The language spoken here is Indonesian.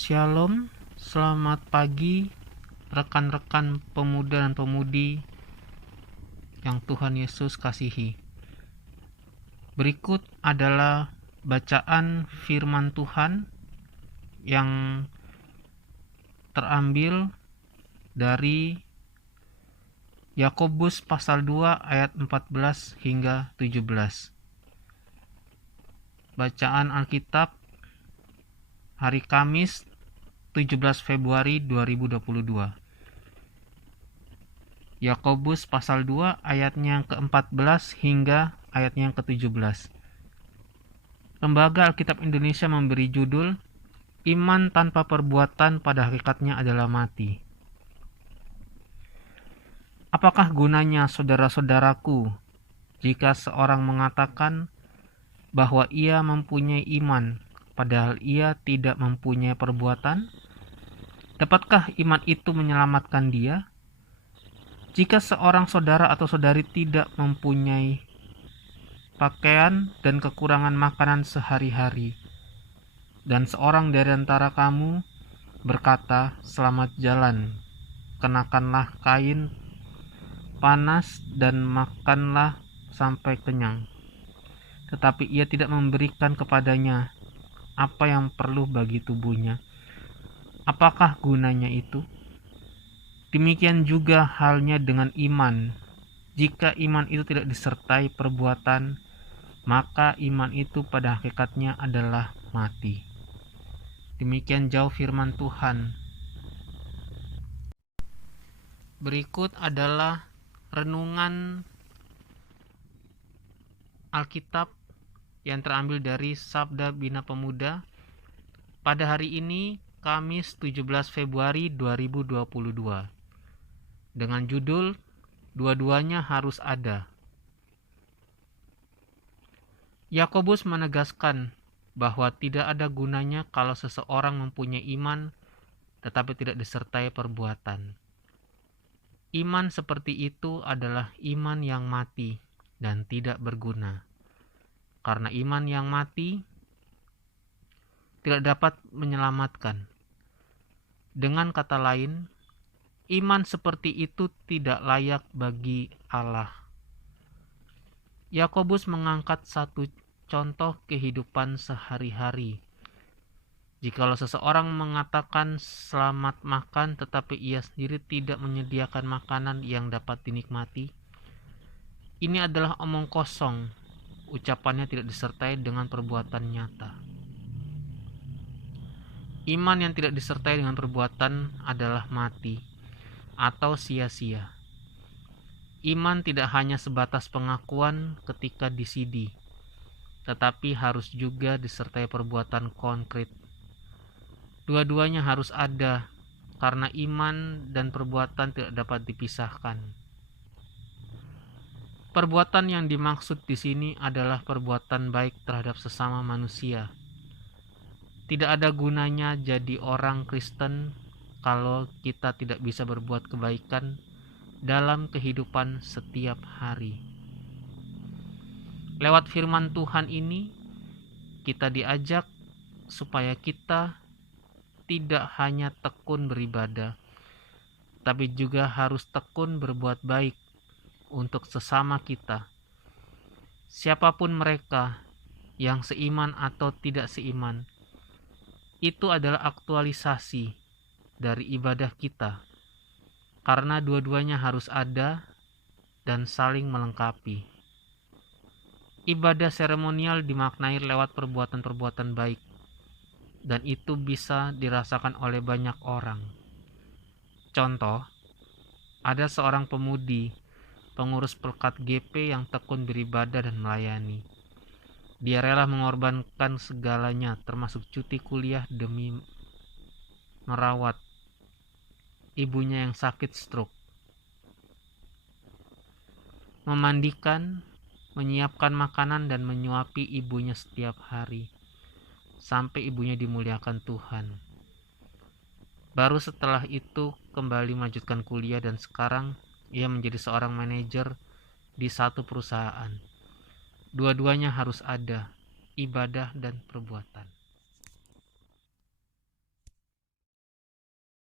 Shalom, selamat pagi rekan-rekan pemuda dan pemudi yang Tuhan Yesus kasihi. Berikut adalah bacaan firman Tuhan yang terambil dari Yakobus pasal 2 ayat 14 hingga 17. Bacaan Alkitab hari Kamis 17 Februari 2022. Yakobus pasal 2 ayatnya ke-14 hingga ayatnya ke-17. Lembaga Alkitab Indonesia memberi judul Iman tanpa perbuatan pada hakikatnya adalah mati. Apakah gunanya, saudara-saudaraku, jika seorang mengatakan bahwa ia mempunyai iman padahal ia tidak mempunyai perbuatan? Dapatkah iman itu menyelamatkan dia? Jika seorang saudara atau saudari tidak mempunyai pakaian dan kekurangan makanan sehari-hari, dan seorang dari antara kamu berkata, "Selamat jalan, kenakanlah kain panas dan makanlah sampai kenyang," tetapi ia tidak memberikan kepadanya apa yang perlu bagi tubuhnya, apakah gunanya itu? Demikian juga halnya dengan iman. Jika iman itu tidak disertai perbuatan, maka iman itu pada hakikatnya adalah mati. Demikian jauh firman Tuhan. Berikut adalah renungan Alkitab yang terambil dari Sabda Bina Pemuda pada hari ini, Kamis 17 Februari 2022, dengan judul Dua-duanya harus ada. Yakobus menegaskan bahwa tidak ada gunanya kalau seseorang mempunyai iman tetapi tidak disertai perbuatan. Iman seperti itu adalah iman yang mati dan tidak berguna. Karena iman yang mati tidak dapat menyelamatkan. Dengan kata lain, iman seperti itu tidak layak bagi Allah. Yakobus mengangkat satu contoh kehidupan sehari-hari. Jikalau seseorang mengatakan selamat makan tetapi ia sendiri tidak menyediakan makanan yang dapat dinikmati, ini adalah omong kosong. Ucapannya tidak disertai dengan perbuatan nyata. Iman yang tidak disertai dengan perbuatan adalah mati atau sia-sia. Iman tidak hanya sebatas pengakuan ketika di CD, tetapi harus juga disertai perbuatan konkret. Dua-duanya harus ada, karena iman dan perbuatan tidak dapat dipisahkan. Perbuatan yang dimaksud di sini adalah perbuatan baik terhadap sesama manusia. Tidak ada gunanya jadi orang Kristen kalau kita tidak bisa berbuat kebaikan dalam kehidupan setiap hari. Lewat firman Tuhan ini, kita diajak supaya kita tidak hanya tekun beribadah, tapi juga harus tekun berbuat baik untuk sesama kita. Siapapun mereka yang seiman atau tidak seiman, itu adalah aktualisasi dari ibadah kita, karena dua-duanya harus ada dan saling melengkapi. Ibadah seremonial dimaknai lewat perbuatan-perbuatan baik, dan itu bisa dirasakan oleh banyak orang. Contoh, ada seorang pemudi, pengurus Pelkat GP yang tekun beribadah dan melayani. Dia rela mengorbankan segalanya, termasuk cuti kuliah demi merawat ibunya yang sakit stroke. Memandikan, menyiapkan makanan dan menyuapi ibunya setiap hari, sampai ibunya dimuliakan Tuhan. Baru setelah itu kembali melanjutkan kuliah dan sekarang ia menjadi seorang manajer di satu perusahaan. Dua-duanya harus ada, ibadah dan perbuatan.